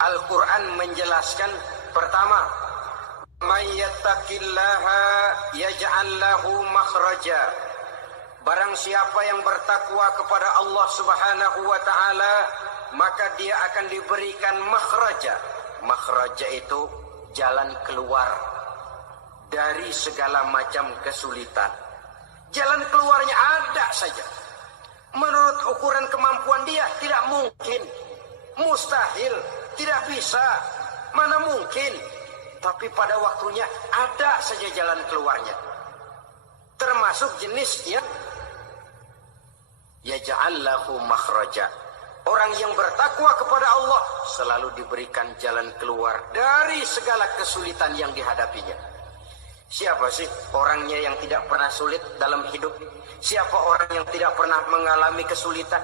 Al-Quran menjelaskan pertama, "May yattaqillaha yaj'al lahu makhraja." Barang siapa yang bertakwa kepada Allah Subhanahu wa taala, maka dia akan diberikan makhraja. Makhraja itu jalan keluar dari segala macam kesulitan. Jalan keluarnya ada saja. Menurut ukuran kemampuan dia tidak mungkin, mustahil, tidak bisa, mana mungkin. Tapi pada waktunya ada saja jalan keluarnya. Termasuk jenisnya yaj'al lahu makhraja. Orang yang bertakwa kepada Allah selalu diberikan jalan keluar dari segala kesulitan yang dihadapinya. Siapa sih orangnya yang tidak pernah sulit dalam hidup? Siapa orang yang tidak pernah mengalami kesulitan?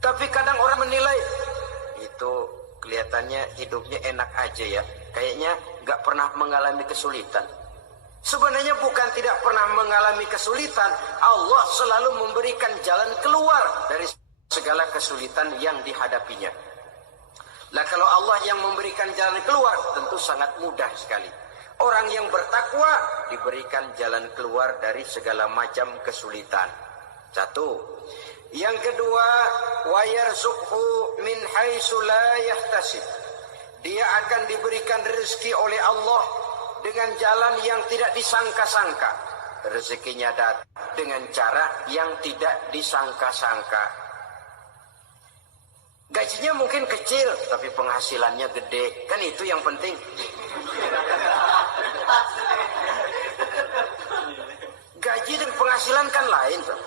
Tapi kadang orang menilai, itu kelihatannya hidupnya enak aja ya, kayaknya gak pernah mengalami kesulitan. Sebenarnya bukan tidak pernah mengalami kesulitan, Allah selalu memberikan jalan keluar dari segala kesulitan yang dihadapinya. Lah kalau Allah yang memberikan jalan keluar, tentu sangat mudah sekali. Orang yang bertakwa diberikan jalan keluar dari segala macam kesulitan. Satu. Yang kedua, wa yarzuqhu min haitsu la yahtasib. Dia akan diberikan rezeki oleh Allah dengan jalan yang tidak disangka-sangka. Rezekinya datang dengan cara yang tidak disangka-sangka. Gajinya mungkin kecil, tapi penghasilannya gede. Kan itu yang penting. Gaji dan penghasilan kan lain tuh.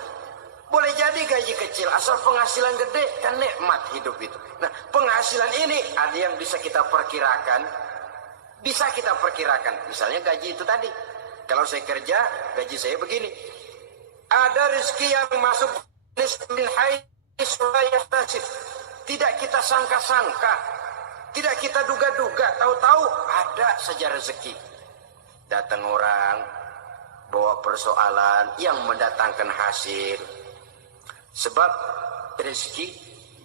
Boleh jadi gaji kecil, asal penghasilan gede, kan nikmat hidup itu. Nah, penghasilan ini ada yang bisa kita perkirakan. Bisa kita perkirakan, misalnya gaji itu tadi. Kalau saya kerja, gaji saya begini. Ada rezeki yang masuk min haitsu la yahtasib. Tidak kita sangka-sangka, tidak kita duga-duga, tahu-tahu ada saja rezeki. Datang orang bawa persoalan yang mendatangkan hasil. Sebab rezeki,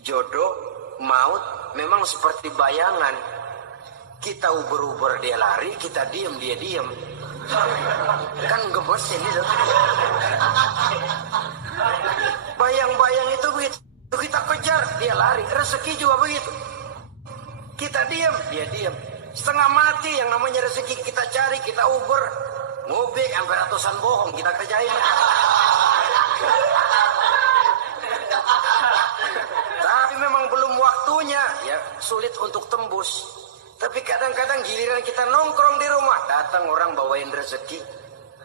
jodoh, maut memang seperti bayangan. Kita uber-uber dia lari, kita diem dia diem. Kan gemes ini. Bayang-bayang itu begitu. Kita kejar, dia lari. Rezeki juga begitu. Kita diem, dia diem. Setengah mati yang namanya rezeki kita cari, kita uber. Ngobek sampai ratusan bohong kita kerjain. Tapi memang belum waktunya, ya sulit untuk tembus. Tapi kadang-kadang giliran kita nongkrong di rumah, datang orang bawain rezeki.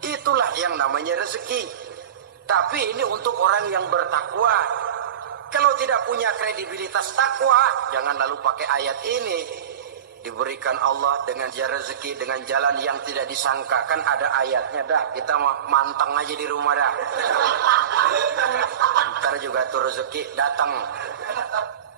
Itulah yang namanya rezeki. Tapi ini untuk orang yang bertakwa. Kalau tidak punya kredibilitas takwa, jangan lalu pakai ayat ini. Diberikan Allah dengan rezeki dengan jalan yang tidak disangka. Kan ada ayatnya dah, kita mantang aja di rumah dah. Ntar juga tuh rezeki datang.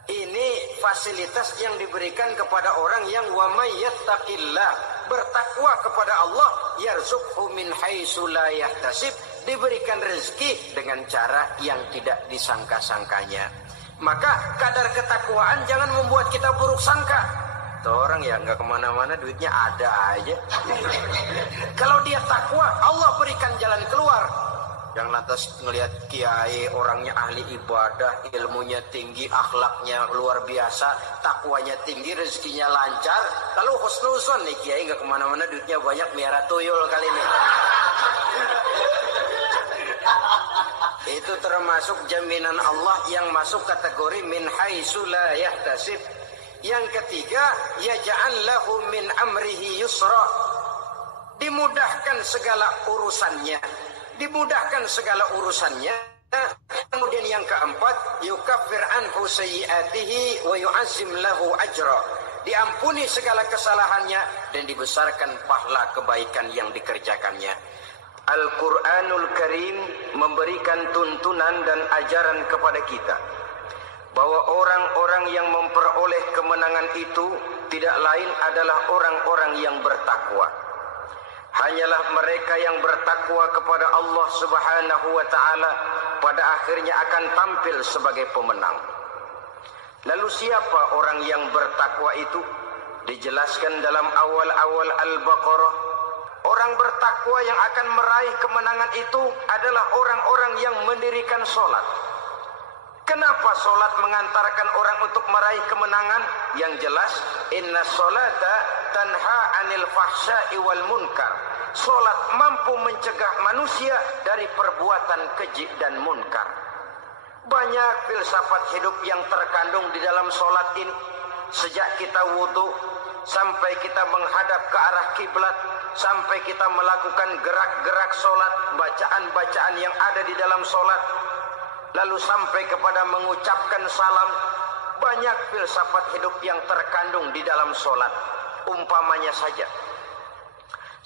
Ini fasilitas yang diberikan kepada orang yang wa may yattaqillah, bertakwa kepada Allah, yarzuqhu min haitsu la yahtasib, diberikan rezeki dengan cara yang tidak disangka-sangkanya. Maka kadar ketakwaan jangan membuat kita buruk sangka. Tuh orang ya nggak kemana-mana, duitnya ada aja. Kalau dia takwa, Allah berikan jalan keluar. Yang lantas ngelihat kiai orangnya ahli ibadah, ilmunya tinggi, akhlaknya luar biasa, takwanya tinggi, rezekinya lancar, lalu husnuzon nih kiai nggak kemana-mana, duitnya banyak, miara tuyul kali ini. Itu termasuk jaminan Allah yang masuk kategori min haitsu la yahtasib. Yang ketiga, yaj'al lahu min amrihi yusra. Dimudahkan segala urusannya. Dimudahkan segala urusannya. Kemudian yang keempat, yukaffir anhu sayyi'atihi wa yu'azzim lahu ajra. Diampuni segala kesalahannya dan dibesarkan pahala kebaikan yang dikerjakannya. Al-Quranul Karim memberikan tuntunan dan ajaran kepada kita bahwa orang-orang yang memperoleh kemenangan itu tidak lain adalah orang-orang yang bertakwa. Hanyalah mereka yang bertakwa kepada Allah Subhanahu wa ta'ala pada akhirnya akan tampil sebagai pemenang. Lalu siapa orang yang bertakwa itu? Dijelaskan dalam awal-awal Al-Baqarah. Orang bertakwa yang akan meraih kemenangan itu adalah orang-orang yang mendirikan sholat. Kenapa sholat mengantarkan orang untuk meraih kemenangan? Yang jelas, inna sholata tanha anil fahsya'i wal munkar. Sholat mampu mencegah manusia dari perbuatan keji dan munkar. Banyak filsafat hidup yang terkandung di dalam sholat ini. Sejak kita wudu, sampai kita menghadap ke arah kiblat, sampai kita melakukan gerak-gerak sholat, bacaan-bacaan yang ada di dalam sholat, lalu sampai kepada mengucapkan salam. Banyak filsafat hidup yang terkandung di dalam sholat. Umpamanya saja,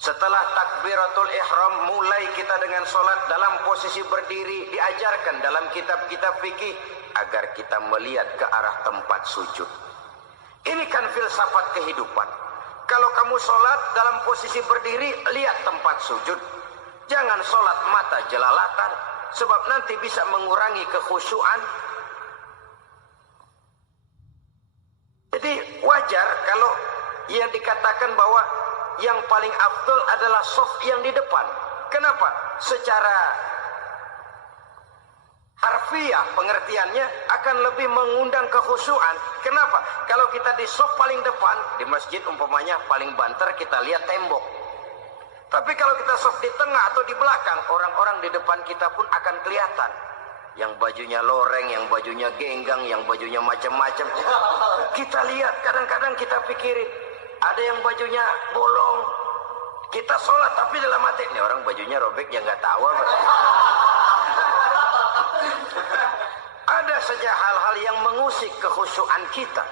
setelah takbiratul ihram, mulai kita dengan sholat dalam posisi berdiri. Diajarkan dalam kitab-kitab fikih agar kita melihat ke arah tempat sujud. Ini kan filsafat kehidupan. Kalau kamu sholat dalam posisi berdiri, lihat tempat sujud. Jangan sholat mata jelalatan, sebab nanti bisa mengurangi kekhusyuan. Jadi wajar kalau yang dikatakan bahwa yang paling afdal adalah shaf yang di depan. Kenapa? Secara harfiah pengertiannya akan lebih mengundang kekhusyuan. Kenapa? Kalau kita di shaf paling depan, di masjid umpamanya paling banter kita lihat tembok. Tapi kalau kita shaf di tengah atau di belakang, orang-orang di depan kita pun akan kelihatan. Yang bajunya loreng, yang bajunya genggang, yang bajunya macam-macam. Kita lihat, kadang-kadang kita pikirin, ada yang bajunya bolong. Kita sholat tapi dalam hati, ini orang bajunya robek yang nggak tahu apa. Ada saja hal-hal yang mengusik kekhusyuan kita.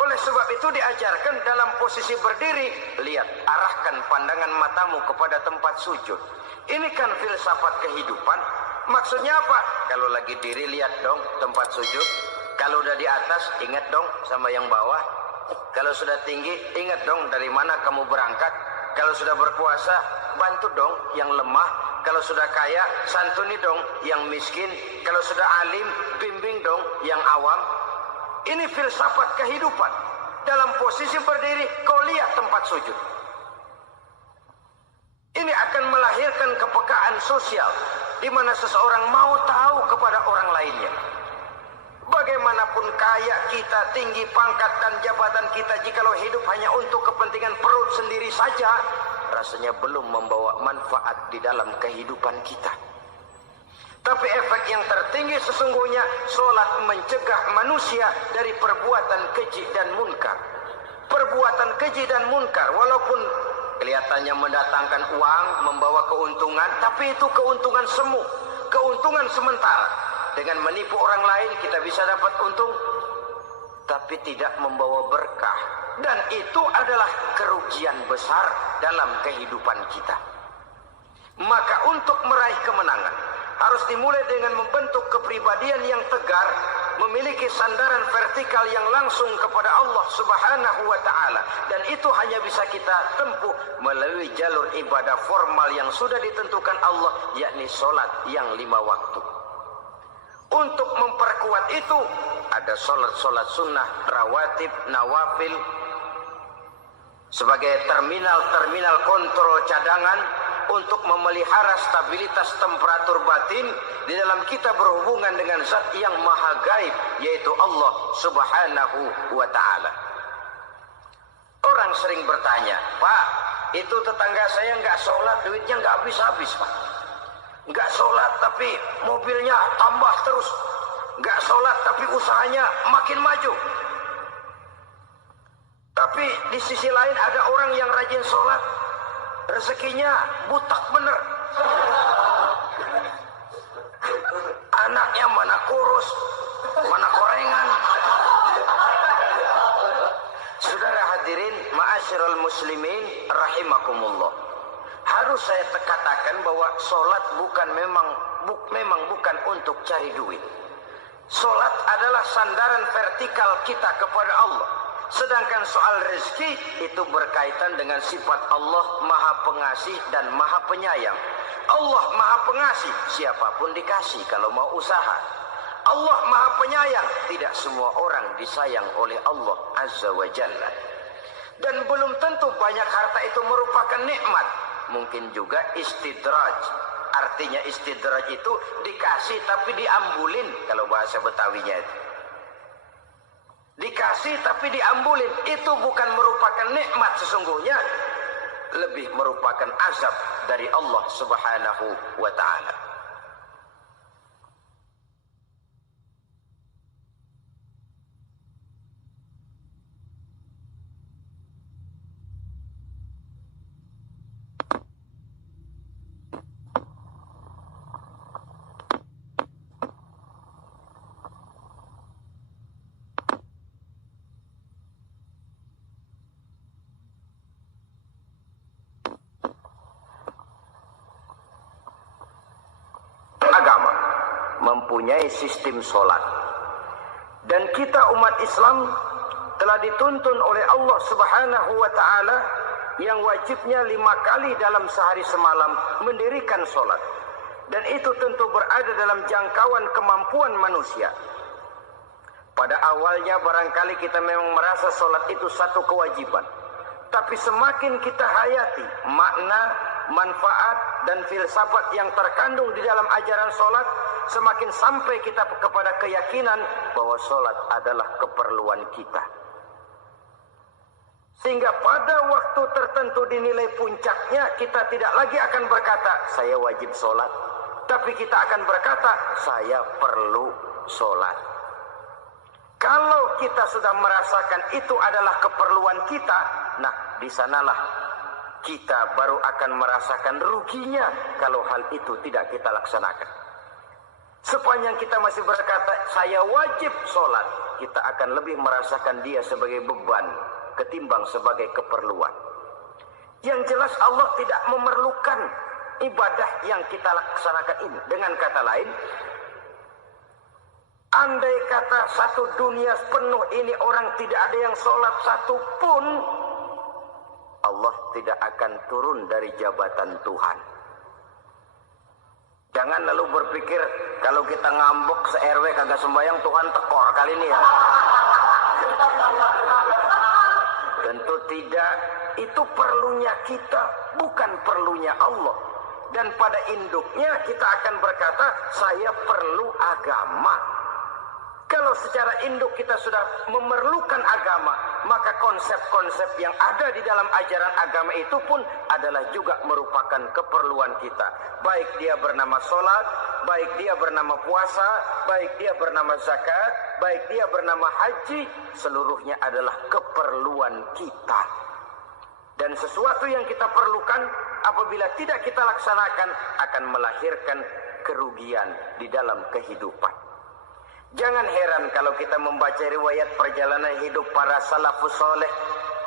Oleh sebab itu diajarkan dalam posisi berdiri, lihat, arahkan pandangan matamu kepada tempat sujud. Ini kan filsafat kehidupan. Maksudnya apa? Kalau lagi diri, lihat dong tempat sujud. Kalau udah di atas, ingat dong sama yang bawah. Kalau sudah tinggi, ingat dong dari mana kamu berangkat. Kalau sudah berkuasa, bantu dong yang lemah. Kalau sudah kaya, santuni dong yang miskin. Kalau sudah alim, bimbing dong yang awam. Ini filsafat kehidupan. Dalam posisi berdiri, kau lihat tempat sujud. Ini akan melahirkan kepekaan sosial, di mana seseorang mau tahu kepada orang lainnya. Bagaimanapun kaya kita, tinggi pangkat dan jabatan kita, jikalau hidup hanya untuk kepentingan perut sendiri saja, rasanya belum membawa manfaat di dalam kehidupan kita. Tapi efek yang tertinggi sesungguhnya, sholat mencegah manusia dari perbuatan keji dan munkar. Perbuatan keji dan munkar, walaupun kelihatannya mendatangkan uang, membawa keuntungan, tapi itu keuntungan semu, keuntungan sementara. Dengan menipu orang lain kita bisa dapat untung, tapi tidak membawa berkah. Dan itu adalah kerugian besar dalam kehidupan kita. Maka untuk meraih kemenangan, harus dimulai dengan membentuk kepribadian yang tegar, memiliki sandaran vertikal yang langsung kepada Allah Subhanahu wa ta'ala. Dan itu hanya bisa kita tempuh melalui jalur ibadah formal yang sudah ditentukan Allah, yakni sholat yang 5 waktu. Untuk memperkuat itu, ada sholat-sholat sunnah, rawatib, nawafil, sebagai terminal-terminal kontrol cadangan untuk memelihara stabilitas temperatur batin di dalam kita berhubungan dengan zat yang maha gaib, yaitu Allah Subhanahu wa ta'ala. Orang sering bertanya, Pak, itu tetangga saya nggak sholat, duitnya nggak habis-habis, Pak. Nggak sholat tapi mobilnya tambah terus. Nggak sholat tapi usahanya makin maju. Tapi di sisi lain ada orang yang rajin sholat, rezekinya butak bener. Anaknya mana kurus, mana korengan. Saudara hadirin, ma'asyiral muslimin rahimakumullah. Harus saya katakan bahwa sholat memang bukan untuk cari duit. Sholat adalah sandaran vertikal kita kepada Allah. Sedangkan soal rezeki itu berkaitan dengan sifat Allah maha pengasih dan maha penyayang. Allah maha pengasih, siapapun dikasih kalau mau usaha. Allah Maha Penyayang. Tidak semua orang disayang oleh Allah Azza wa Jalla. Dan belum tentu banyak harta itu merupakan nikmat. Mungkin juga istidraj. Artinya istidraj itu dikasih tapi diambulin, kalau bahasa Betawinya itu. Dikasih tapi diambulin, itu bukan merupakan nikmat sesungguhnya, lebih merupakan azab dari Allah Subhanahu wa ta'ala. Agama mempunyai sistem sholat, dan kita umat Islam telah dituntun oleh Allah Subhanahu wa ta'ala yang wajibnya 5 kali dalam sehari semalam mendirikan sholat, dan itu tentu berada dalam jangkauan kemampuan manusia. Pada awalnya barangkali kita memang merasa sholat itu satu kewajiban, tapi semakin kita hayati makna, manfaat dan filsafat yang terkandung di dalam ajaran sholat, semakin sampai kita kepada keyakinan bahwa sholat adalah keperluan kita. Sehingga pada waktu tertentu dinilai puncaknya, kita tidak lagi akan berkata saya wajib sholat, tapi kita akan berkata saya perlu sholat. Kalau kita sudah merasakan itu adalah keperluan kita, nah di sanalah kita baru akan merasakan ruginya kalau hal itu tidak kita laksanakan. Sepanjang kita masih berkata saya wajib sholat, kita akan lebih merasakan dia sebagai beban ketimbang sebagai keperluan. Yang jelas Allah tidak memerlukan ibadah yang kita laksanakan ini. Dengan kata lain, andai kata satu dunia penuh ini orang tidak ada yang sholat satu pun, Allah tidak akan turun dari jabatan Tuhan. Jangan lalu berpikir kalau kita ngambek se-RW kagak sembahyang Tuhan tekor kali ini ya. Tentu tidak. Itu perlunya kita, bukan perlunya Allah. Dan pada induknya kita akan berkata saya perlu agama. Kalau secara induk kita sudah memerlukan agama, maka konsep-konsep yang ada di dalam ajaran agama itu pun adalah juga merupakan keperluan kita. Baik dia bernama sholat, baik dia bernama puasa, baik dia bernama zakat, baik dia bernama haji, seluruhnya adalah keperluan kita. Dan sesuatu yang kita perlukan apabila tidak kita laksanakan akan melahirkan kerugian di dalam kehidupan. Jangan heran kalau kita membaca riwayat perjalanan hidup para salafus soleh,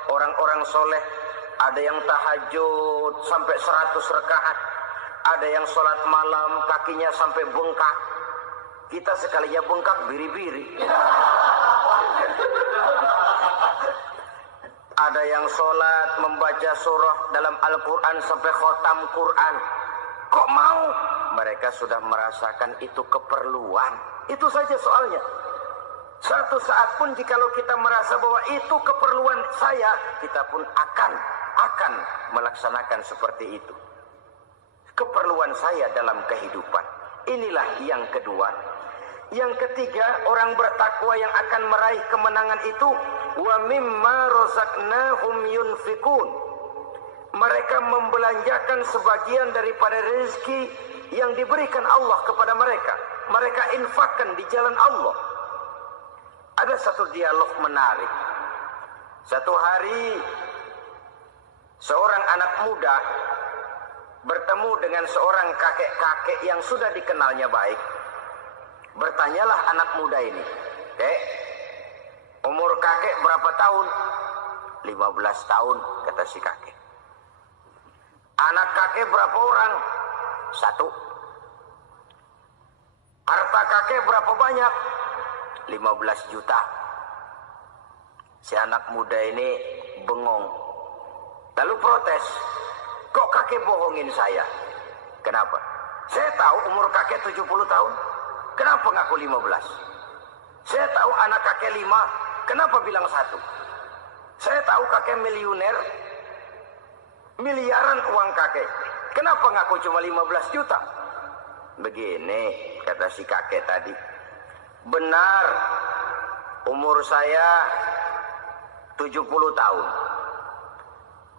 orang-orang soleh. Ada yang tahajud sampai 100 rakaat, ada yang sholat malam kakinya sampai bengkak. Kita sekalinya bengkak biri-biri. Ada yang sholat membaca surah dalam Al-Quran sampai khotam Quran. Kok mau? Mereka sudah merasakan itu keperluan. Itu saja soalnya. Satu saat pun jikalau kita merasa bahwa itu keperluan saya, kita pun akan melaksanakan seperti itu. Keperluan saya dalam kehidupan. Inilah yang kedua. Yang ketiga, orang bertakwa yang akan meraih kemenangan itu, wa mimma razaqnahum yunfikun. Mereka membelanjakan sebagian daripada rezeki yang diberikan Allah kepada mereka. Mereka infakkan di jalan Allah. Ada satu dialog menarik. Satu hari seorang anak muda bertemu dengan seorang kakek-kakek yang sudah dikenalnya baik. Bertanyalah anak muda ini, "Kek, umur kakek berapa tahun?" 15 tahun, kata si kakek. "Anak kakek berapa orang?" 1. "Harta kakek berapa banyak?" 15 juta. Si anak muda ini bengong. Lalu protes, "Kok kakek bohongin saya?" "Kenapa?" "Saya tahu umur kakek 70 tahun. Kenapa ngaku 15? Saya tahu anak kakek 5, kenapa bilang 1? Saya tahu kakek miliuner, miliaran uang kakek. Kenapa ngaku cuma 15 juta? Begini, kata si kakek tadi. Benar, umur saya 70 tahun.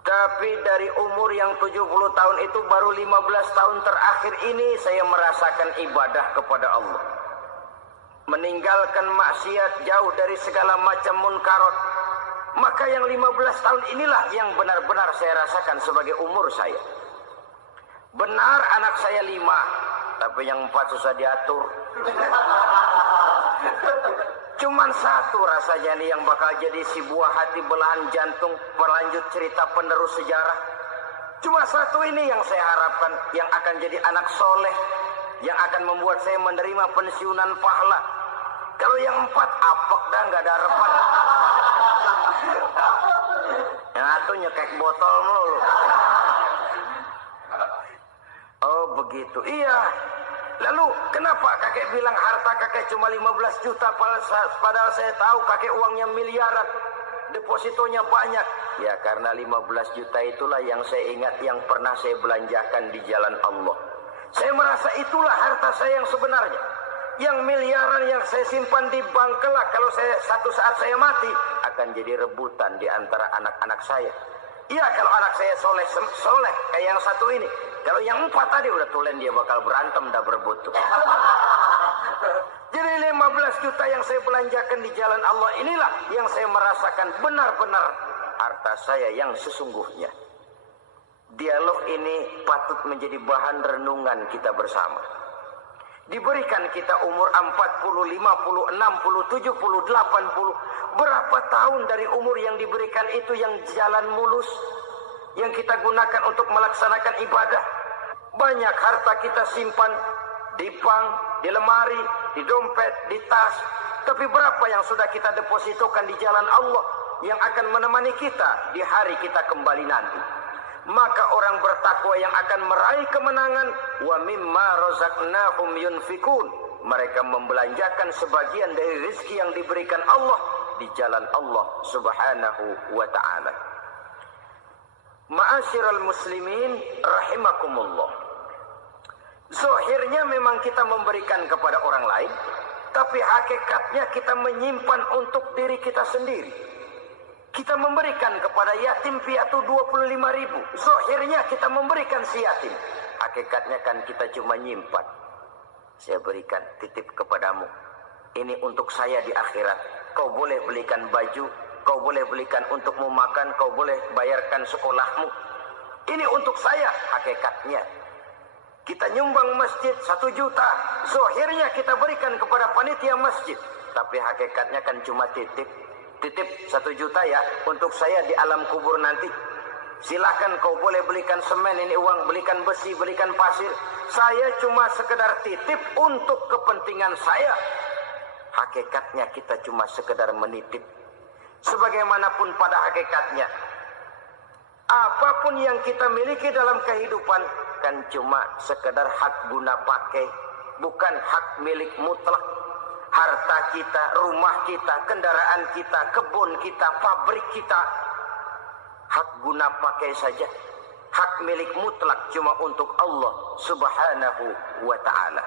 Tapi dari umur yang 70 tahun itu baru 15 tahun terakhir ini saya merasakan ibadah kepada Allah. Meninggalkan maksiat, jauh dari segala macam munkarat. Maka yang 15 tahun inilah yang benar-benar saya rasakan sebagai umur saya. Benar anak saya 5, tapi yang 4 susah diatur. Cuman 1 rasanya nih yang bakal jadi si buah hati, belahan jantung, berlanjut cerita penerus sejarah. Cuma 1 ini yang saya harapkan, yang akan jadi anak soleh, yang akan membuat saya menerima pensiunan pahala. Kalau yang 4 apek dah, nggak ada harapan. Yang 1 nyekek botol mulu. Oh begitu, iya. Lalu kenapa kakek bilang harta kakek cuma 15 juta padahal saya tahu kakek uangnya miliaran, depositonya banyak? Ya karena 15 juta itulah yang saya ingat yang pernah saya belanjakan di jalan Allah. Saya merasa itulah harta saya yang sebenarnya. Yang miliaran yang saya simpan di bank kelak kalau satu saat saya mati akan jadi rebutan di antara anak-anak saya. Iya kalau anak saya soleh kayak yang 1 ini. Kalau yang 4 tadi udah tulen dia bakal berantem dah berebut tuh. Jadi 15 juta yang saya belanjakan di jalan Allah inilah yang saya merasakan benar-benar harta saya yang sesungguhnya. Dialog ini patut menjadi bahan renungan kita bersama. Diberikan kita umur 40, 50, 60, 70, 80. Berapa tahun dari umur yang diberikan itu yang jalan mulus, yang kita gunakan untuk melaksanakan ibadah. Banyak harta kita simpan di bank, di lemari, di dompet, di tas. Tapi berapa yang sudah kita depositokan di jalan Allah yang akan menemani kita di hari kita kembali nanti. Maka orang bertakwa yang akan meraih kemenangan, wa mimma razaqnahum yunfikun, mereka membelanjakan sebagian dari rezeki yang diberikan Allah di jalan Allah Subhanahu wa ta'ala. Ma'asyiral muslimin rahimakumullah. Zahirnya memang kita memberikan kepada orang lain, tapi hakikatnya kita menyimpan untuk diri kita sendiri. Kita memberikan kepada yatim piatu 25.000. Zahirnya kita memberikan si yatim. Hakikatnya kan kita cuma nyimpan. Saya berikan titip kepadamu. Ini untuk saya di akhirat. Kau boleh belikan baju, kau boleh belikan untukmu makan, kau boleh bayarkan sekolahmu. Ini untuk saya hakikatnya. Kita nyumbang masjid 1 juta. Zahirnya kita berikan kepada panitia masjid. Tapi hakikatnya kan cuma titip. Titip 1 juta ya untuk saya di alam kubur nanti. Silakan kau boleh belikan semen, ini uang, belikan besi, belikan pasir. Saya cuma sekedar titip untuk kepentingan saya. Hakikatnya kita cuma sekedar menitip. Sebagaimanapun pada hakikatnya, apapun yang kita miliki dalam kehidupan kan cuma sekedar hak guna pakai, bukan hak milik mutlak. Harta kita, rumah kita, kendaraan kita, kebun kita, pabrik kita, hak guna pakai saja. Hak milik mutlak cuma untuk Allah Subhanahu wa ta'ala.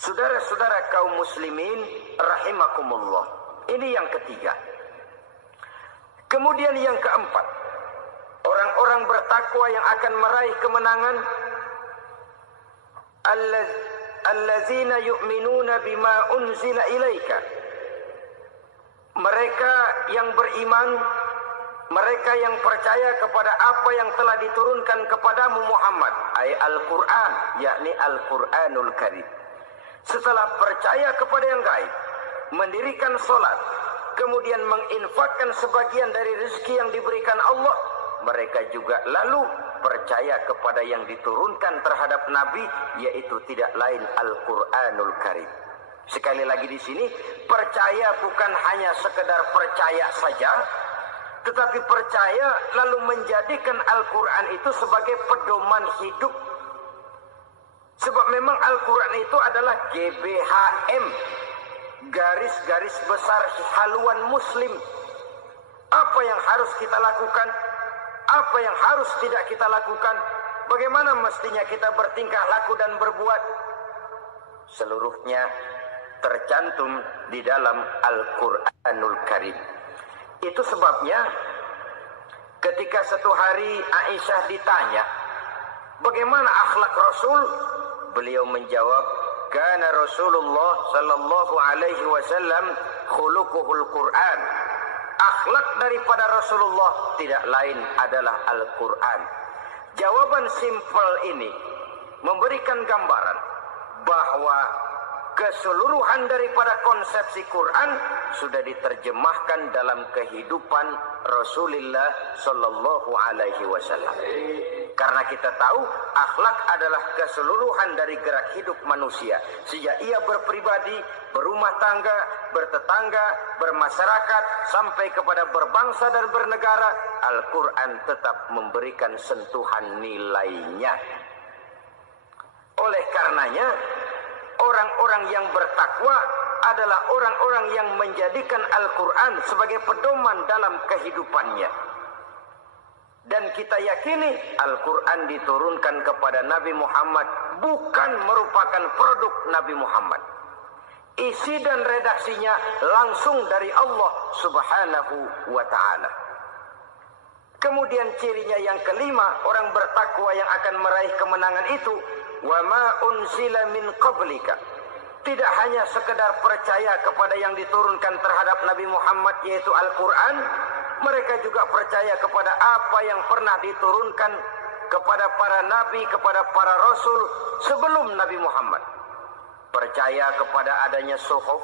Saudara-saudara kaum muslimin rahimakumullah. Ini yang ketiga. Kemudian yang keempat, orang-orang bertakwa yang akan meraih kemenangan, allazina yu'minuna bima unzila ilaika. Mereka yang beriman, mereka yang percaya kepada apa yang telah diturunkan kepadamu Muhammad, ay Al-Quran, yakni Al-Quranul Karim. Setelah percaya kepada yang gaib, mendirikan solat, kemudian menginfakkan sebagian dari rezeki yang diberikan Allah, mereka juga lalu percaya kepada yang diturunkan terhadap Nabi, yaitu tidak lain Al-Quranul Karim. Sekali lagi di sini, percaya bukan hanya sekedar percaya saja, tetapi percaya lalu menjadikan Al-Quran itu sebagai pedoman hidup. Sebab memang Al-Quran itu adalah GBHM, garis-garis besar haluan muslim. Apa yang harus kita lakukan, apa yang harus tidak kita lakukan, bagaimana mestinya kita bertingkah laku dan berbuat, seluruhnya tercantum di dalam Al-Quranul Karim. Itu sebabnya ketika satu hari Aisyah ditanya, bagaimana akhlak Rasul? Beliau menjawab, kana Rasulullah sallallahu alaihi wasallam khuluquhul Quran. Akhlak daripada Rasulullah tidak lain adalah Al-Quran. Jawaban simpel ini memberikan gambaran bahwa keseluruhan daripada konsepsi Quran sudah diterjemahkan dalam kehidupan Rasulullah sallallahu alaihi wasallam. Karena kita tahu akhlak adalah keseluruhan dari gerak hidup manusia. Sejak ia berpribadi, berumah tangga, bertetangga, bermasyarakat, sampai kepada berbangsa dan bernegara, Al-Quran tetap memberikan sentuhan nilainya. Oleh karenanya, orang-orang yang bertakwa adalah orang-orang yang menjadikan Al-Quran sebagai pedoman dalam kehidupannya. Dan kita yakini Al-Quran diturunkan kepada Nabi Muhammad bukan merupakan produk Nabi Muhammad. Isi dan redaksinya langsung dari Allah Subhanahu wa ta'ala. Kemudian cirinya yang kelima, orang bertakwa yang akan meraih kemenangan itu, wa ma unzila min qablika. Tidak hanya sekedar percaya kepada yang diturunkan terhadap Nabi Muhammad, yaitu Al-Quran, mereka juga percaya kepada apa yang pernah diturunkan kepada para nabi, kepada para rasul sebelum Nabi Muhammad. Percaya kepada adanya suhuf,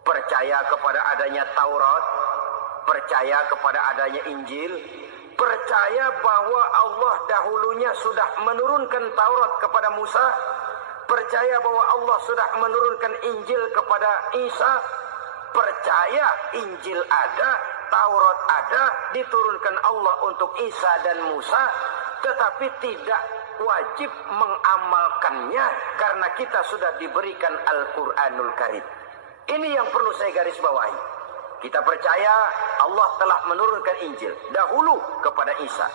percaya kepada adanya Taurat, percaya kepada adanya Injil, percaya bahwa Allah dahulunya sudah menurunkan Taurat kepada Musa, percaya bahwa Allah sudah menurunkan Injil kepada Isa, percaya Injil ada, Taurat ada, diturunkan Allah untuk Isa dan Musa, tetapi tidak wajib mengamalkannya karena kita sudah diberikan Al-Quranul Karim. Ini yang perlu saya garis bawahi. Kita percaya Allah telah menurunkan Injil dahulu kepada Isa.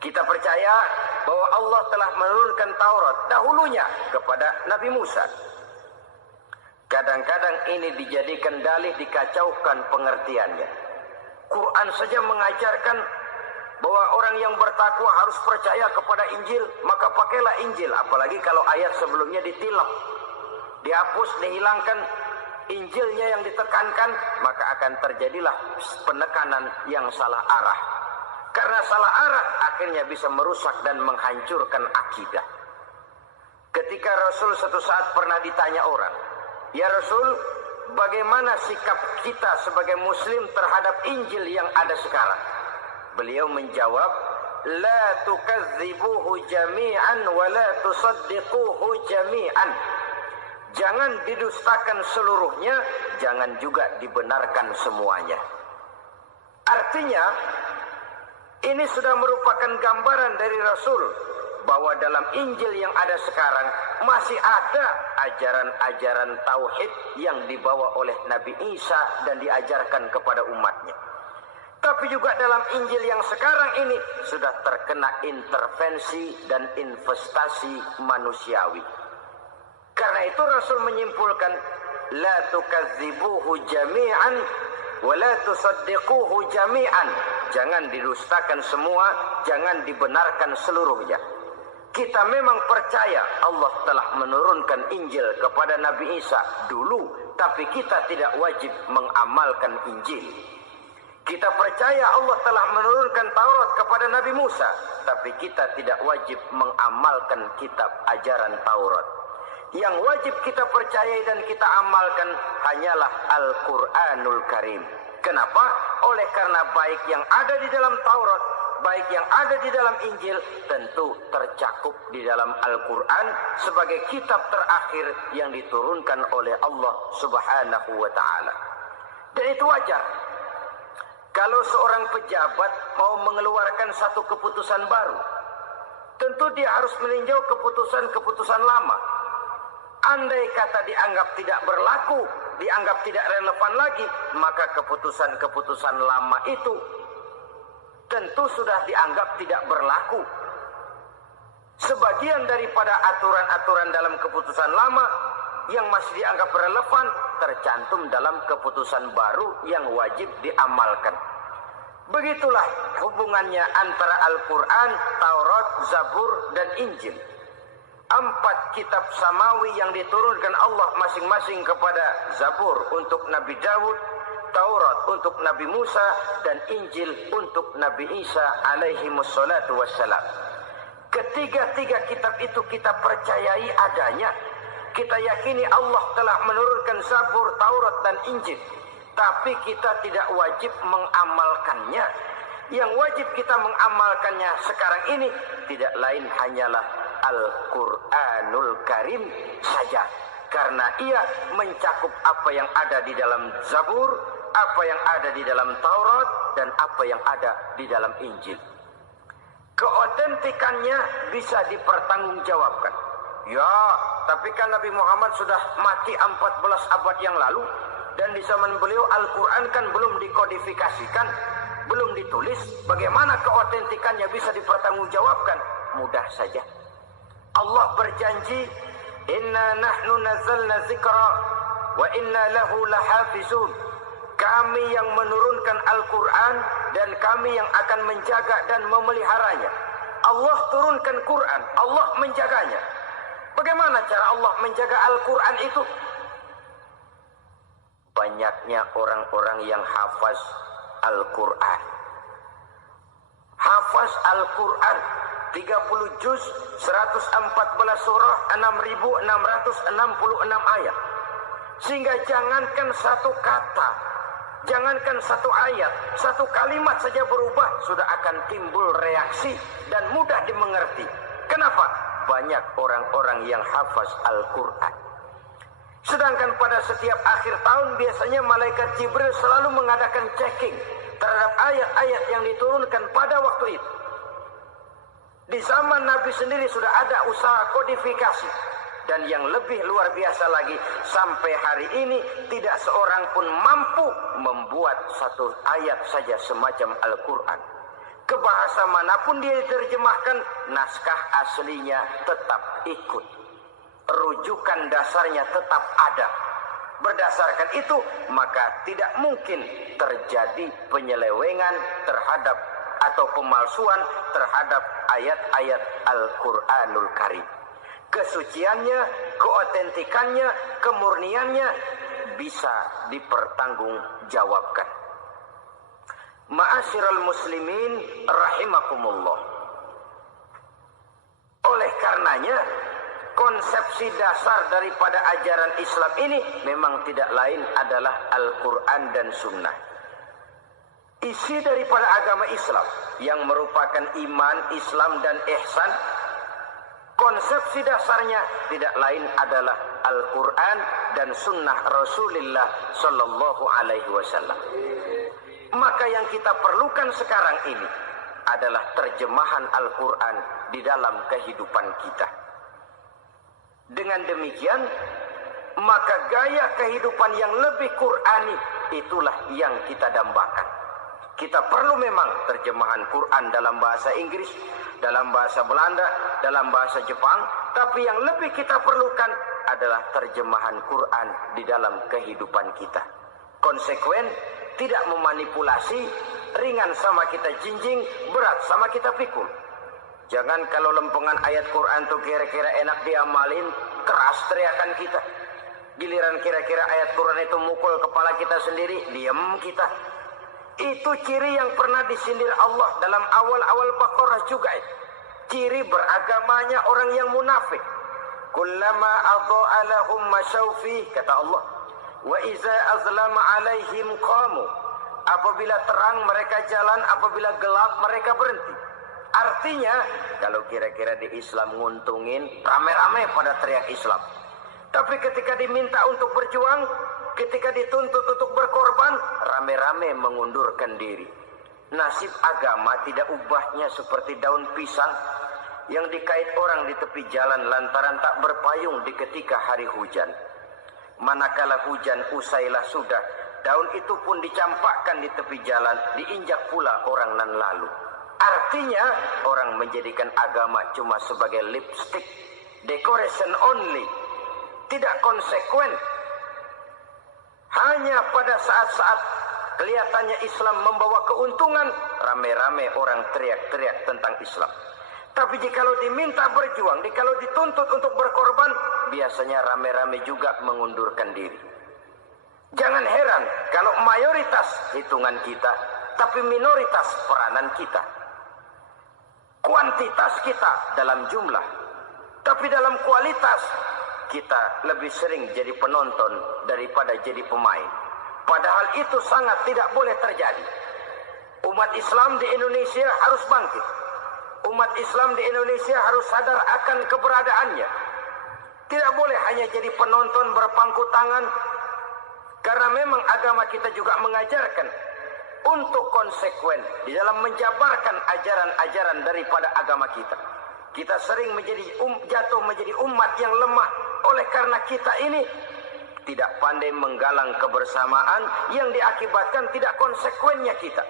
Kita percaya bahwa Allah telah menurunkan Taurat dahulunya kepada Nabi Musa. Kadang-kadang ini dijadikan dalih, dikacaukan pengertiannya. Quran saja mengajarkan bahwa orang yang bertakwa harus percaya kepada Injil, maka pakailah Injil. Apalagi kalau ayat sebelumnya ditilap, dihapus, dihilangkan, Injilnya yang ditekankan, maka akan terjadilah penekanan yang salah arah. Karena salah arah akhirnya bisa merusak dan menghancurkan akidah. Ketika Rasul suatu saat pernah ditanya orang, ya Rasul, bagaimana sikap kita sebagai muslim terhadap Injil yang ada sekarang? Beliau menjawab, la tukadzibuhu jami'an wa la tusaddiquhu jami'an. Jangan didustakan seluruhnya, jangan juga dibenarkan semuanya. Artinya, ini sudah merupakan gambaran dari Rasul bahwa dalam Injil yang ada sekarang masih ada ajaran-ajaran tauhid yang dibawa oleh Nabi Isa dan diajarkan kepada umatnya. Tapi juga dalam Injil yang sekarang ini sudah terkena intervensi dan investasi manusiawi. Karena itu Rasul menyimpulkan, la tukadzibuhu jami'an wa la tusaddiquhu jami'an. Jangan didustakan semua, jangan dibenarkan seluruhnya. Kita memang percaya Allah telah menurunkan Injil kepada Nabi Isa dulu, tapi kita tidak wajib mengamalkan Injil. Kita percaya Allah telah menurunkan Taurat kepada Nabi Musa, tapi kita tidak wajib mengamalkan kitab ajaran Taurat. Yang wajib kita percayai dan kita amalkan hanyalah Al-Quranul Karim. Kenapa? Oleh karena baik yang ada di dalam Taurat, baik yang ada di dalam Injil, tentu tercakup di dalam Al-Quran sebagai kitab terakhir yang diturunkan oleh Allah Subhanahu wa ta'ala. Dan itu wajar. Kalau seorang pejabat mau mengeluarkan satu keputusan baru, tentu dia harus meninjau keputusan-keputusan lama. Andai kata dianggap tidak berlaku, dianggap tidak relevan lagi, maka keputusan-keputusan lama itu tentu sudah dianggap tidak berlaku. Sebagian daripada aturan-aturan dalam keputusan lama yang masih dianggap relevan tercantum dalam keputusan baru yang wajib diamalkan. Begitulah hubungannya antara Al-Quran, Taurat, Zabur, dan Injil. 4 kitab samawi yang diturunkan Allah masing-masing kepada Zabur untuk Nabi Daud, Taurat untuk Nabi Musa, dan Injil untuk Nabi Isa alaihi wassalatu wassalam. Ketiga-tiga kitab itu kita percayai adanya. Kita yakini Allah telah menurunkan Zabur, Taurat, dan Injil. Tapi kita tidak wajib mengamalkannya. Yang wajib kita mengamalkannya sekarang ini tidak lain hanyalah Al-Quranul Karim saja. Karena ia mencakup apa yang ada di dalam Zabur, apa yang ada di dalam Taurat, dan apa yang ada di dalam Injil. Keotentikannya bisa dipertanggungjawabkan. Ya, tapi kan Nabi Muhammad sudah mati 14 abad yang lalu. Dan di zaman beliau Al-Quran kan belum dikodifikasikan, belum ditulis. Bagaimana keotentikannya bisa dipertanggungjawabkan? Mudah saja. Allah berjanji, Inna nahnu nazzalna zikra wa inna lahu lahafizun. Kami yang menurunkan Al-Quran dan kami yang akan menjaga dan memeliharanya. Allah turunkan Quran, Allah menjaganya. Bagaimana cara Allah menjaga Al-Quran itu? Banyaknya orang-orang yang hafaz Al-Quran. Hafaz Al-Quran 30 juz, 114 surah, 6.666 ayat. Sehingga jangankan satu kata, jangankan satu ayat, satu kalimat saja berubah, sudah akan timbul reaksi dan mudah dimengerti. Kenapa? Banyak orang-orang yang hafaz Al-Quran. Sedangkan pada setiap akhir tahun biasanya malaikat Jibril selalu mengadakan checking terhadap ayat-ayat yang diturunkan pada waktu itu. Di zaman Nabi sendiri sudah ada usaha kodifikasi. Dan yang lebih luar biasa lagi, sampai hari ini tidak seorang pun mampu membuat satu ayat saja semacam Al-Quran. Ke bahasa manapun dia diterjemahkan, naskah aslinya tetap ikut. Rujukan dasarnya tetap ada. Berdasarkan itu, maka tidak mungkin terjadi penyelewengan terhadap atau pemalsuan terhadap ayat-ayat Al-Quranul Karim. Kesuciannya, keotentikannya, kemurniannya bisa dipertanggungjawabkan. Ma'asyiral muslimin rahimakumullah. Oleh karenanya, konsepsi dasar daripada ajaran Islam ini memang tidak lain adalah Al-Quran dan Sunnah. Isi daripada agama Islam yang merupakan iman, Islam, dan ihsan, konsepsi dasarnya tidak lain adalah Al-Quran dan Sunnah Rasulullah Sallallahu Alaihi Wasallam. Maka yang kita perlukan sekarang ini adalah terjemahan Al-Quran di dalam kehidupan kita. Dengan demikian, maka gaya kehidupan yang lebih Qurani itulah yang kita dambakan. Kita perlu memang terjemahan Quran dalam bahasa Inggris, dalam bahasa Belanda, dalam bahasa Jepang, tapi yang lebih kita perlukan adalah terjemahan Quran di dalam kehidupan kita. Konsekuen, tidak memanipulasi, ringan sama kita jinjing, berat sama kita pikul. Jangan kalau lempengan ayat Quran tuh kira-kira enak diamalin, keras teriakan kita. Giliran kira-kira ayat Quran itu mukul kepala kita sendiri, diam kita. Itu ciri yang pernah disindir Allah dalam awal-awal Baqarah juga. Ciri beragamanya orang yang munafik. Kullama adha'a lahum masyawfi, kata Allah. Wa iza azlama alaihim qamu. Apabila terang mereka jalan, apabila gelap mereka berhenti. Artinya, kalau kira-kira di Islam nguntungin, rame-rame pada teriak Islam. Tapi ketika diminta untuk berjuang, ketika dituntut untuk berkorban, rame-rame mengundurkan diri. Nasib agama tidak ubahnya seperti daun pisang yang dikait orang di tepi jalan lantaran tak berpayung di ketika hari hujan. Manakala hujan usailah sudah, daun itu pun dicampakkan di tepi jalan, diinjak pula orang nan lalu. Artinya orang menjadikan agama cuma sebagai lipstick, decoration only, tidak konsekuen. Hanya pada saat-saat kelihatannya Islam membawa keuntungan, rame-rame orang teriak-teriak tentang Islam. Tapi jikalau diminta berjuang, jikalau dituntut untuk berkorban, biasanya rame-rame juga mengundurkan diri. Jangan heran kalau mayoritas hitungan kita, tapi minoritas peranan kita. Kuantitas kita dalam jumlah, tapi dalam kualitas kita lebih sering jadi penonton daripada jadi pemain. Padahal itu sangat tidak boleh terjadi. Umat Islam di Indonesia harus bangkit. Umat Islam di Indonesia harus sadar akan keberadaannya. Tidak boleh hanya jadi penonton berpangku tangan. Karena memang agama kita juga mengajarkan untuk konsekuen di dalam menjabarkan ajaran-ajaran daripada agama kita. Kita sering jatuh menjadi umat yang lemah. Oleh karena kita ini tidak pandai menggalang kebersamaan yang diakibatkan tidak konsekuennya kita.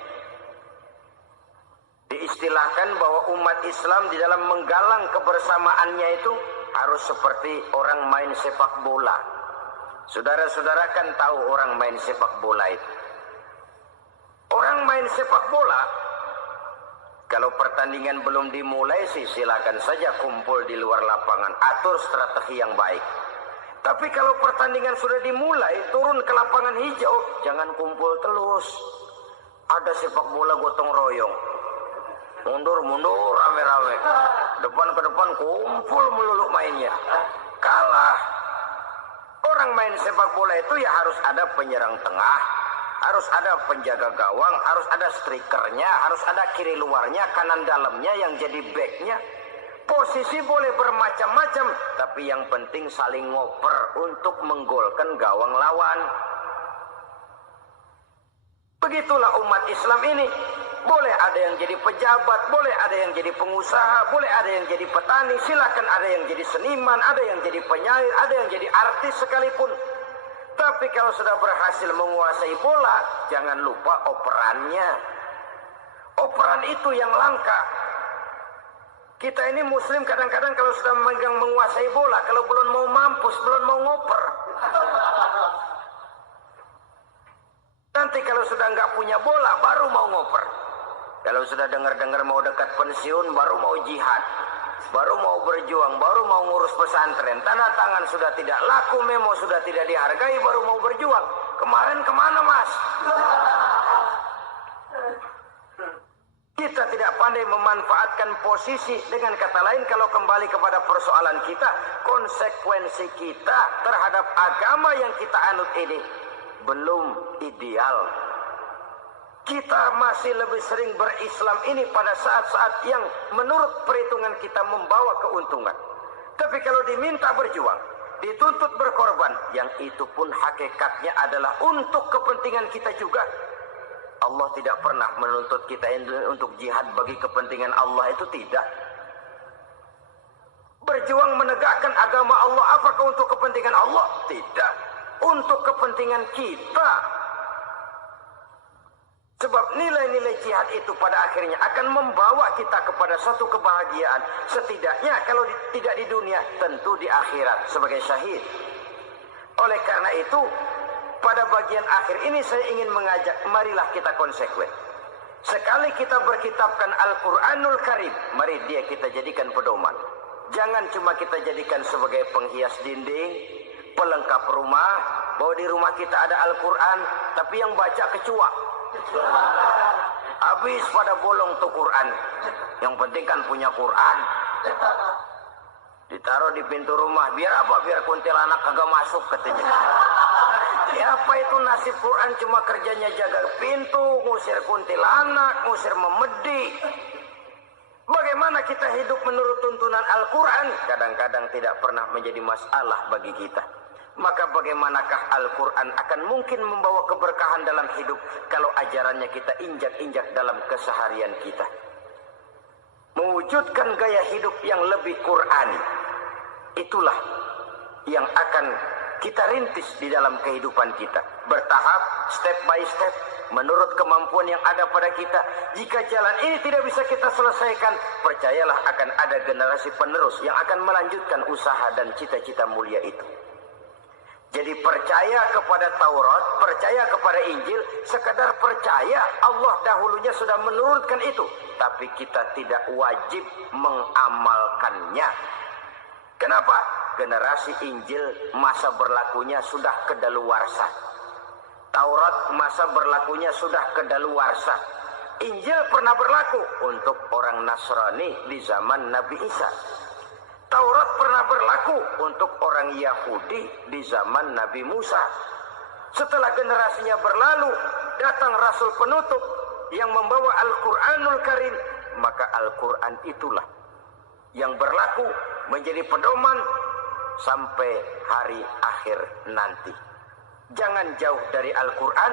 Diistilahkan bahwa umat Islam di dalam menggalang kebersamaannya itu harus seperti orang main sepak bola. Saudara-saudara kan tahu orang main sepak bola itu. Orang main sepak bola, kalau pertandingan belum dimulai sih silakan saja kumpul di luar lapangan, atur strategi yang baik. Tapi kalau pertandingan sudah dimulai, turun ke lapangan hijau, jangan kumpul terus. Ada sepak bola gotong royong. Mundur-mundur rame-rame. Depan ke depan kumpul melulu mainnya. Kalah. Orang main sepak bola itu ya harus ada penyerang tengah, harus ada penjaga gawang, harus ada strikernya, harus ada kiri luarnya, kanan dalamnya yang jadi backnya. Posisi boleh bermacam-macam, tapi yang penting saling ngoper untuk menggolkan gawang lawan. Begitulah umat Islam ini. Boleh ada yang jadi pejabat, boleh ada yang jadi pengusaha, boleh ada yang jadi petani, silakan ada yang jadi seniman, ada yang jadi penyair, ada yang jadi artis sekalipun. Tapi kalau sudah berhasil menguasai bola, jangan lupa operannya. Operan itu yang langka. Kita ini muslim kadang-kadang kalau sudah memegang menguasai bola, kalau belum mau mampus, belum mau ngoper. Nanti kalau sudah nggak punya bola, baru mau ngoper. Kalau sudah dengar-dengar mau dekat pensiun, baru mau jihad, baru mau berjuang, baru mau ngurus pesantren. Tanda tangan sudah tidak laku, memo sudah tidak dihargai, baru mau berjuang. Kemarin kemana mas? Kita tidak pandai memanfaatkan posisi. Dengan kata lain, kalau kembali kepada persoalan kita, konsekuensi kita terhadap agama yang kita anut ini belum ideal. Kita masih lebih sering berislam ini pada saat-saat yang menurut perhitungan kita membawa keuntungan. Tapi kalau diminta berjuang, dituntut berkorban, yang itu pun hakikatnya adalah untuk kepentingan kita juga. Allah tidak pernah menuntut kita untuk jihad bagi kepentingan Allah, itu tidak. Berjuang menegakkan agama Allah, apakah untuk kepentingan Allah? Tidak. Untuk kepentingan kita. Sebab nilai-nilai jihad itu pada akhirnya akan membawa kita kepada suatu kebahagiaan. Setidaknya kalau tidak di dunia, tentu di akhirat sebagai syahid. Oleh karena itu, pada bagian akhir ini saya ingin mengajak, marilah kita konsekuen. Sekali kita berkitabkan Al-Quranul Karim, mari dia kita jadikan pedoman. Jangan cuma kita jadikan sebagai penghias dinding, pelengkap rumah, bahwa di rumah kita ada Al-Quran, tapi yang baca kecoa. Habis pada bolong tuh Quran. Yang penting kan punya Quran. Ditaruh di pintu rumah. Biar apa? Biar kuntilanak kagak masuk katanya. Ya apa itu nasib Quran, cuma kerjanya jaga pintu, ngusir kuntilanak, ngusir memedi. Bagaimana kita hidup menurut tuntunan Al-Quran? Kadang-kadang tidak pernah menjadi masalah bagi kita. Maka bagaimanakah Al-Quran akan mungkin membawa keberkahan dalam hidup kalau ajarannya kita injak-injak dalam keseharian kita? mewujudkan gaya hidup yang lebih Qur'ani. Itulah yang akan kita rintis di dalam kehidupan kita, bertahap, step by step, menurut kemampuan yang ada pada kita. Jika jalan ini tidak bisa kita selesaikan, percayalah akan ada generasi penerus yang akan melanjutkan usaha dan cita-cita mulia itu. Jadi percaya kepada Taurat, percaya kepada Injil, sekadar percaya Allah dahulunya sudah menurunkan itu, tapi kita tidak wajib mengamalkannya. Kenapa? Generasi Injil masa berlakunya sudah kedaluwarsa. Taurat masa berlakunya sudah kedaluwarsa. Injil pernah berlaku untuk orang Nasrani di zaman Nabi Isa. Taurat pernah berlaku untuk orang Yahudi di zaman Nabi Musa. Setelah generasinya berlalu, datang Rasul penutup yang membawa Al-Quranul Karim. Maka Al-Quran itulah yang berlaku menjadi pedoman sampai hari akhir nanti. Jangan jauh dari Al-Quran,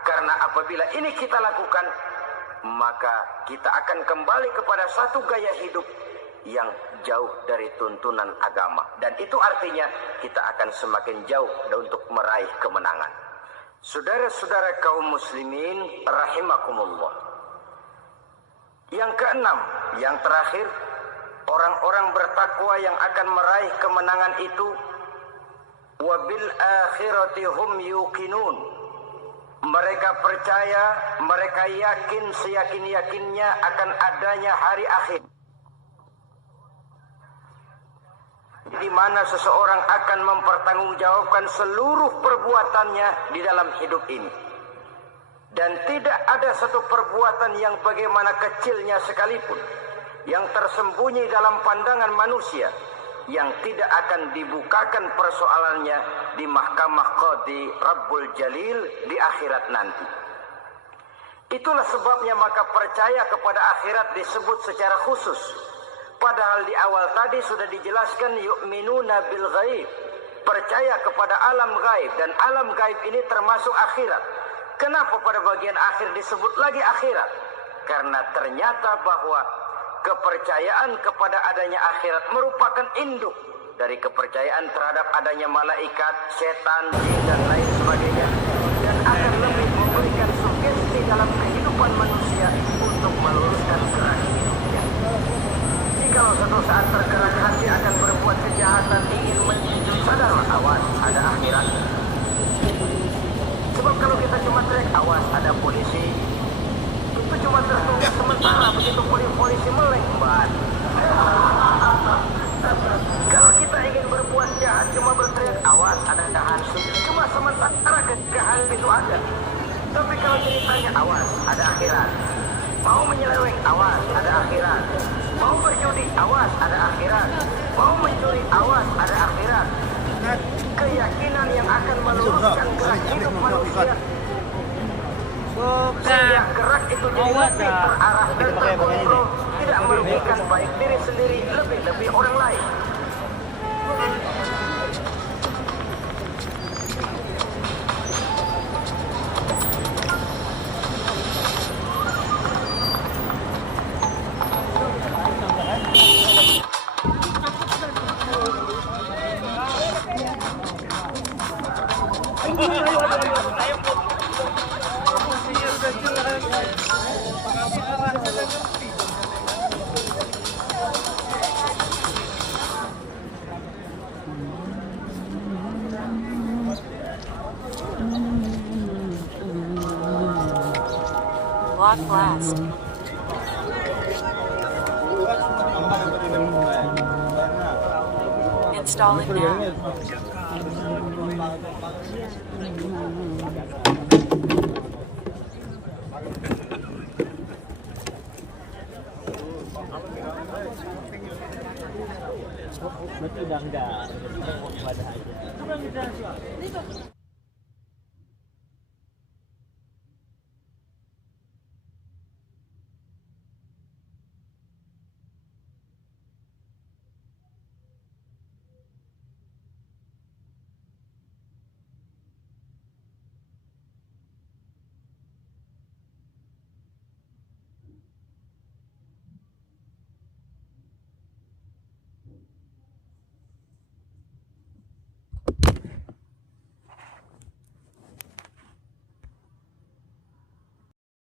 karena apabila ini kita lakukan, maka kita akan kembali kepada satu gaya hidup yang jauh dari tuntunan agama. Dan itu artinya kita akan semakin jauh untuk meraih kemenangan. Saudara-saudara kaum muslimin rahimakumullah. Yang keenam, yang terakhir, orang-orang bertakwa yang akan meraih kemenangan itu, wabil akhirati hum yuqinun. Mereka percaya, mereka yakin seyakin-yakinnya akan adanya hari akhir, di mana seseorang akan mempertanggungjawabkan seluruh perbuatannya di dalam hidup ini. Dan tidak ada satu perbuatan yang bagaimana kecilnya sekalipun, yang tersembunyi dalam pandangan manusia, yang tidak akan dibukakan persoalannya di mahkamah Qadi Rabbul Jalil di akhirat nanti. Itulah sebabnya maka percaya kepada akhirat disebut secara khusus. Padahal di awal tadi sudah dijelaskan yu'minuna bil ghaib, percaya kepada alam gaib, dan alam gaib ini termasuk akhirat. Kenapa pada bagian akhir disebut lagi akhirat? Karena ternyata bahwa kepercayaan kepada adanya akhirat merupakan induk dari kepercayaan terhadap adanya malaikat, setan, jin, dan lain sebagainya, dan akan lebih memberikan sugesti dalam kehidupan manusia untuk meluruskan gerak hidupnya. Jikalau suatu saat tergerak hati akan berbuat kejahatan, ingin mencuri, sadarlah, awas, ada akhirat. Sebab kalau kita cuma teriak awas ada polisi, itu cuma tertunggu sementara, begitu polisi melembat. Kalau kita ingin berbuat jahat cuma berteriak awas ada hantu, cuma sementara kejahat itu ada. Tapi kalau ceritanya awas ada akhirat, mau menyeleweng awas ada akhirat, mau berjudi awas ada akhirat, mau mencuri awas ada akhirat. Keyakinan yang akan meluruskan gerak hidup manusia, sehingga gerak itu jadi lebih terarah dan terkontrol, tidak merugikan baik diri sendiri, lebih-lebih orang lain. Block blast. Installing now. Berarti udah enggak, wadah aja.